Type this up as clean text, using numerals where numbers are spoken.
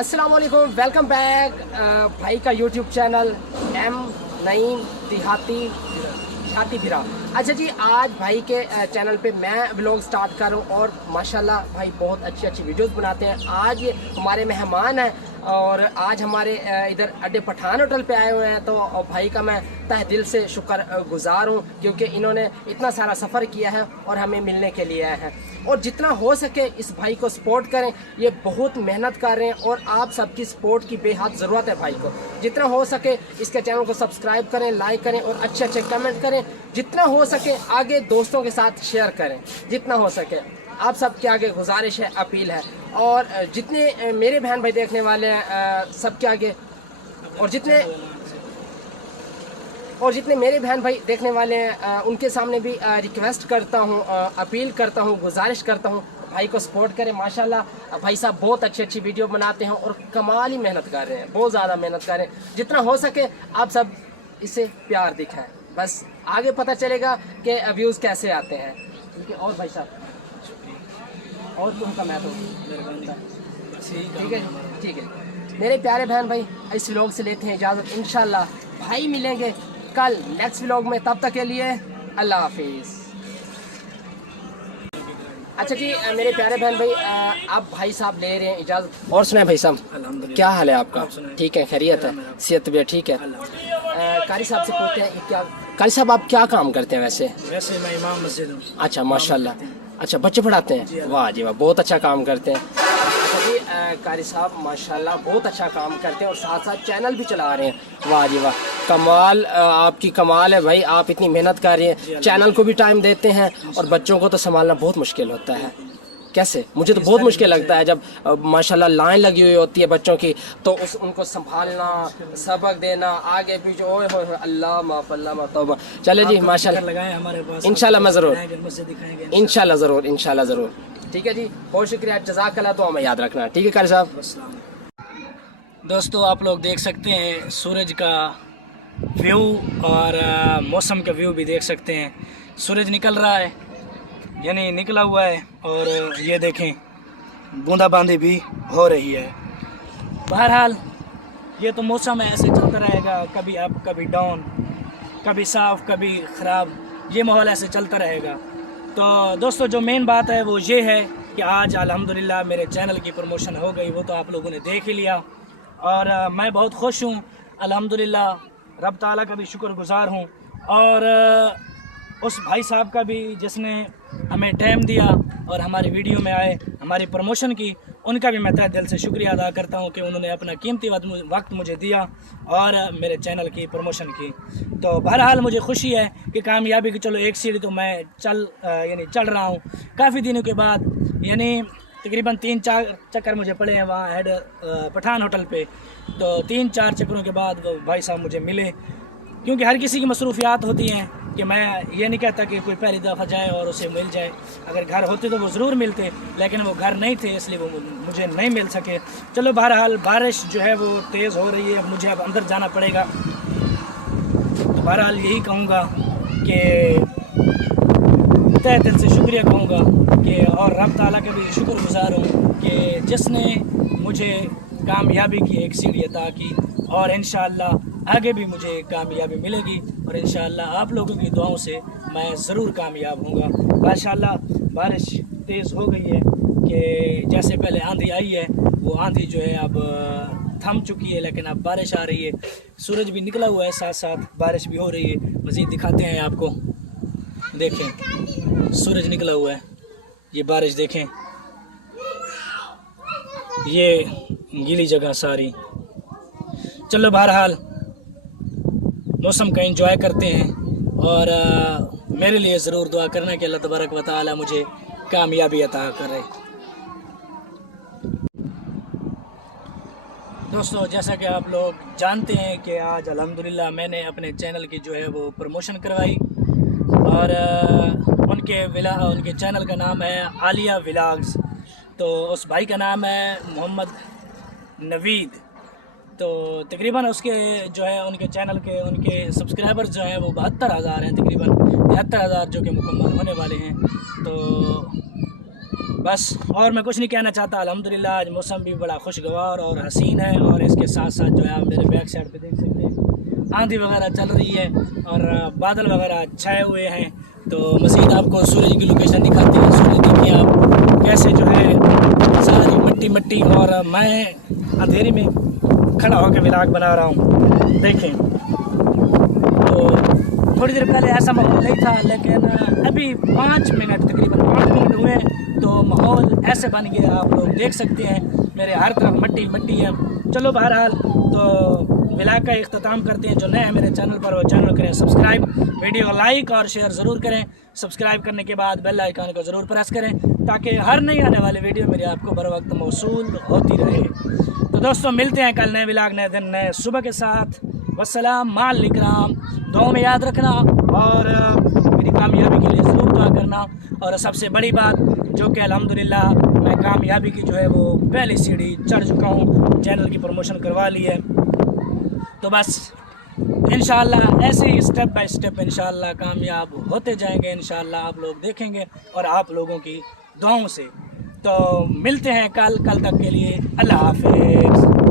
अस्सलाम वालेकुम, welcome back भाई का यूट्यूब चैनल एम नईम देहाती भिरा। अच्छा जी, आज भाई के चैनल पे मैं व्लॉग स्टार्ट कर रहा हूँ और माशाल्लाह भाई बहुत अच्छी अच्छी वीडियोस बनाते हैं। आज ये हमारे मेहमान हैं और आज हमारे इधर अड्डे पठान होटल पे आए हुए हैं, तो भाई का मैं तहे दिल से शुक्र गुजार हूँ क्योंकि इन्होंने इतना सारा सफ़र किया है और हमें मिलने के लिए आए हैं। और जितना हो सके इस भाई को सपोर्ट करें, ये बहुत मेहनत कर रहे हैं और आप सबकी सपोर्ट की बेहद ज़रूरत है भाई को। जितना हो सके इसके चैनल को सब्सक्राइब करें, लाइक करें और अच्छे अच्छे कमेंट करें। जितना हो सके आगे दोस्तों के साथ शेयर करें, जितना हो सके। आप सबके आगे गुजारिश है, अपील है। और जितने मेरे बहन भाई देखने वाले हैं सबके आगे, और जितने मेरे बहन भाई देखने वाले हैं उनके सामने भी रिक्वेस्ट करता हूँ, अपील करता हूँ, गुजारिश करता हूँ, भाई को सपोर्ट करें। माशाल्लाह भाई साहब बहुत अच्छी अच्छी वीडियो बनाते हैं और कमाल ही मेहनत कर रहे हैं, बहुत ज़्यादा मेहनत कर रहे हैं। जितना हो सके आप सब इसे प्यार दिखाएं, बस आगे पता चलेगा कि व्यूज़ कैसे आते हैं। ठीक है। और भाई साहब और तुमका मैं तो ठीक है, ठीक है मेरे प्यारे बहन भाई, इस व्लॉग से लेते हैं इजाज़त। इंशाल्लाह भाई मिलेंगे कल नेक्स्ट व्लॉग में, तब तक के लिए अल्लाह हाफिज़। अच्छा जी मेरे प्यारे बहन भाई, आप भाई साहब ले रहे हैं इजाज़त। और सुनाए भाई साहब, क्या हाल है आपका? ठीक है, खैरियत है, सेहत भी ठीक है। कारी साहब से पूछते हैं क्या, कारी साहब आप क्या काम करते हैं? वैसे मैं इमाम मस्जिद हूँ। अच्छा माशाल्लाह, अच्छा बच्चे पढ़ाते हैं? वाह जी वाह, बहुत अच्छा काम करते हैं। अच्छा जी कारी साहब माशाल्लाह बहुत अच्छा काम करते हैं और साथ साथ चैनल भी चला रहे हैं। वाह जी वाह, कमाल, आपकी कमाल है भाई। आप इतनी मेहनत कर रहे हैं, चैनल को भी टाइम देते हैं और बच्चों को तो संभालना बहुत मुश्किल होता है। कैसे? मुझे तो बहुत मुश्किल लगता है जब माशाल्लाह लाइन लगी हुई होती है बच्चों की, तो उनको संभालना, सबक देना, आगे पीछे, ओए होए अल्लाह माफ, अल्लाह माफ, तौबा। चले जी माशाल्लाह, लगाएं हमारे पास, इंशाल्लाह मैं ज़रूर, इंशाल्लाह इंशाल्लाह ज़रूर। ठीक है जी, बहुत शुक्रिया, जज़ाकल्लाह। तो हमें याद रखना। ठीक है कारी साहब। दोस्तों आप लोग देख सकते हैं सूरज का व्यू और मौसम का व्यू भी देख सकते हैं। सूरज निकल रहा है, यानी निकला हुआ है, और ये देखें बूंदाबांदी भी हो रही है। बहरहाल ये तो मौसम है, ऐसे चलता रहेगा, कभी अप कभी डाउन, कभी साफ़ कभी ख़राब, ये माहौल ऐसे चलता रहेगा। तो दोस्तों जो मेन बात है वो ये है कि आज अल्हम्दुलिल्लाह मेरे चैनल की प्रमोशन हो गई, वो तो आप लोगों ने देख ही लिया और मैं बहुत खुश हूँ अल्हम्दुलिल्लाह, रब ताला का भी शुक्रगुजार हूँ और उस भाई साहब का भी जिसने हमें टाइम दिया और हमारी वीडियो में आए, हमारी प्रमोशन की, उनका भी मैं तहे दिल से शुक्रिया अदा करता हूं कि उन्होंने अपना कीमती वक्त मुझे दिया और मेरे चैनल की प्रमोशन की। तो बहरहाल मुझे खुशी है कि कामयाबी की चलो एक सीढ़ी तो मैं चढ़ रहा हूं काफ़ी दिनों के बाद, यानी तकरीबन 3-4 चक्कर मुझे पड़े हैं वहाँ हेड पठान होटल पे। तो 3-4 चक्करों के बाद वो भाई साहब मुझे मिले, क्योंकि हर किसी की मसरूफियात होती हैं कि मैं ये नहीं कहता कि कोई पहली दफ़ा जाए और उसे मिल जाए। अगर घर होते तो वो ज़रूर मिलते, लेकिन वो घर नहीं थे इसलिए वो मुझे नहीं मिल सके। चलो बहरहाल बारिश जो है वो तेज़ हो रही है, अब मुझे अब अंदर जाना पड़ेगा। तो बहरहाल यही कहूँगा कि तहे दिल से शुक्रिया कहूँगा कि, और रब ताला का भी शुक्रगुजार हूँ कि जिसने मुझे कामयाबी की एक सीढ़ी अता की और इंशाअल्लाह आगे भी मुझे कामयाबी मिलेगी और इंशाअल्लाह आप लोगों की दुआओं से मैं ज़रूर कामयाब होऊंगा। माशाअल्लाह बारिश तेज़ हो गई है कि जैसे पहले आंधी आई है वो आंधी जो है अब थम चुकी है, लेकिन अब बारिश आ रही है, सूरज भी निकला हुआ है, साथ साथ बारिश भी हो रही है। मज़ीद दिखाते हैं आपको, देखें सूरज निकला हुआ है, ये बारिश देखें, ये गीली जगह सारी। चलो बहरहाल मौसम का एंजॉय करते हैं और मेरे लिए ज़रूर दुआ करना कि अल्लाह तबारक व तआला मुझे कामयाबी अता करे। दोस्तों जैसा कि आप लोग जानते हैं कि आज अल्हम्दुलिल्लाह मैंने अपने चैनल की जो है वो प्रमोशन करवाई और उनके चैनल का नाम है आलिया व्लॉग्स। तो उस भाई का नाम है मोहम्मद नवीद। तो तकरीबन उसके जो है उनके चैनल के उनके सब्सक्राइबर्स जो हैं वो 72,000 हैं, तकरीबन 73,000 जो कि मुकम्मल होने वाले हैं। तो बस और मैं कुछ नहीं कहना चाहता। अल्हम्दुलिल्लाह आज मौसम भी बड़ा खुशगवार और हसीन है, और इसके साथ साथ जो है आप मेरे बैक साइड पे देख सकते हैं आंधी वगैरह चल रही है और बादल वगैरह छाए हुए हैं। तो मज़ीद आपको सूरज की लोकेशन दिखाते हैं। सूरज देखिए आप कैसे जो है सारी मिट्टी मिट्टी, और मैं अंधेरे में खड़ा होकर व्लॉग बना रहा हूँ। देखें तो थोड़ी देर पहले ऐसा माहौल नहीं था, लेकिन अभी 5 मिनट तकरीबन 5 मिनट हुए तो माहौल ऐसे बन गया, आप लोग देख सकते हैं मेरे हर तरफ मिट्टी मिट्टी है। चलो बहरहाल तो व्लॉग का इख्तिताम करते हैं। जो नए हैं मेरे चैनल पर वो चैनल करें सब्सक्राइब, वीडियो को लाइक और शेयर ज़रूर करें। सब्सक्राइब करने के बाद बेल आइकन को ज़रूर प्रेस करें ताकि हर नई आने वाली वीडियो मेरी आपको बर वक्त मौसूल होती रहे। तो दोस्तों मिलते हैं कल नए व्लॉग, नए दिन, नए सुबह के साथ। वस्सलाम, माल इकराम, दुआ में याद रखना और मेरी कामयाबी के लिए ज़रूर दुआ करना। और सबसे बड़ी बात जो कि अल्हम्दुलिल्लाह मैं कामयाबी की जो है वो पहली सीढ़ी चढ़ चुका हूँ, चैनल की प्रमोशन करवा ली है। तो बस इंशाअल्लाह ऐसे ही स्टेप बाय स्टेप इंशाअल्लाह कामयाब होते जाएंगे। इंशाअल्लाह आप लोग देखेंगे और आप लोगों की दुआओं से। तो मिलते हैं कल तक के लिए अल्लाह हाफिज़।